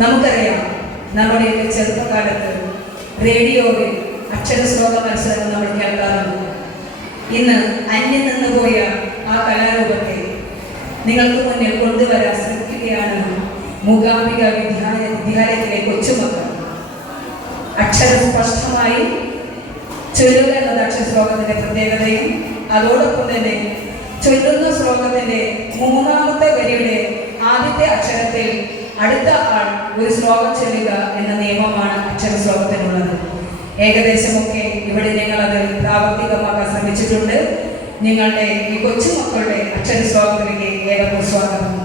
നമുക്കറിയാം, നമ്മുടെ ചെറുപ്പകാലത്ത് റേഡിയോയിൽ അക്ഷരശ്ലോക മത്സരങ്ങൾ നമ്മൾ കേൾക്കാറുണ്ട്. ഇന്ന് അന്യം നിന്നുപോയ ആ കലാരൂപത്തെ നിങ്ങൾക്ക് മുന്നിൽ കൊണ്ടുവരാൻ ശ്രമിക്കുകയാണ് മൂകാംബിക വിദ്യാലയത്തിലെ കൊച്ചുമക്കൾ. അക്ഷരം സ്പഷ്ടമായി ചൊല്ലുക എന്നത് അക്ഷരശ്ലോകത്തിന്റെ പ്രത്യേകതയും അതോടൊപ്പം തന്നെ ചൊല്ലുന്ന ശ്ലോകത്തിന്റെ മൂന്നാമത്തെ വരിയുടെ ആദ്യത്തെ അക്ഷരത്തിൽ അടുത്ത ആൾ ഒരു ശ്ലോകം ചൊല്ലുക എന്ന നിയമമാണ് അക്ഷരശ്ലോകത്തിനുള്ളത്. ഏകദേശമൊക്കെ ഇവിടെ ഞങ്ങളത് പ്രാവർത്തികമാക്കാൻ ശ്രമിച്ചിട്ടുണ്ട്. നിങ്ങളുടെ ഈ കൊച്ചുമക്കളുടെ അക്ഷരശ്ലോകത്തിലേക്ക് ഏവർക്കും സ്വാഗതം.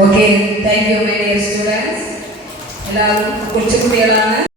Okay, thank you my dear students. എല്ലാവരും കൊച്ചുകുട്ടികളാണ്.